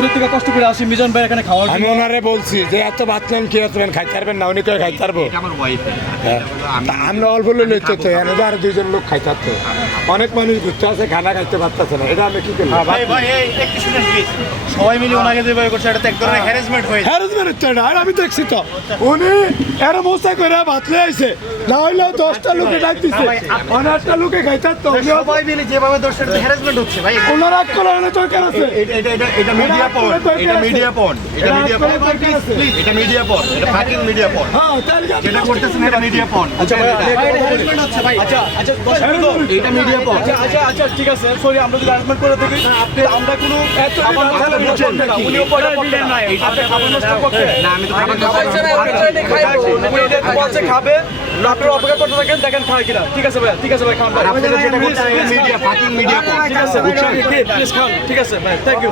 দূরের থেকে কষ্ট করে আসি মিজান ভাই এখানে খাওয়ার আমি জন্য। ওনারে বলছি যে এত বাতলেন কি হচ্ছেন খাইতে পারবেন না উনি কেউ খাইতে পারবো আমার ওয়াইফের আমরা অল্প লইতে তো এনে আর দুইজন লোক খাইতে পারতো অনেক মানুষ ঘুরতে আছে খানা খাইতে পারতেছে না এটা আমি কি করলাম ভাই ভাই এই একটু শুনেন প্লিজ সবাই মিলে ওনাকে যেভাবে করছে এটা তো এক ধরনের হ্যারাসমেন্ট হয়েছে হ্যারাসমেন্ট হচ্ছে না আর আমি দেখছি তো উনি এর মোসা করে বাতলে আইছে না হইলে 10টা লোকে ডাক দিছে 5টা লোকে খাইতে পারতো সবাই মিলে যেভাবে দর্শক হ্যারাসমেন্ট হচ্ছে ভাই ওনারা করানো তো কেন আছে এটা মিডিয়া পন এটা মিডিয়া পন এটা মিডিয়া পন এটা মিডিয়া পন এটা ফাকিং মিডিয়া পন হ্যাঁ তাহলে যেটা করতেছেন এটা মিডিয়া পন আচ্ছা ভাই, এটা হ্যারাসমেন্ট হচ্ছে ভাই আচ্ছা আচ্ছা দর্শক বৃন্দ, এটা মিডিয়া পন আচ্ছা ঠিক আছে সরি আমরা যদি আরেকবার করে থাকি আমরা কোনো খাবার নষ্ট করতে না উনিও পয়সা করতে না আপনি খাবার নষ্ট করতে না আমি তো খাবার বলছে খাবে আপনারা অপেক্ষা করতে থাকেন দেখেন খায় কিনা ঠিক আছে ভাই খান ভাই আপনারা যেটা করছেন মিডিয়া ফাকিং মিডিয়া পন ঠিক আছে প্লিজ খান ঠিক আছে ভাই থ্যাংক ইউ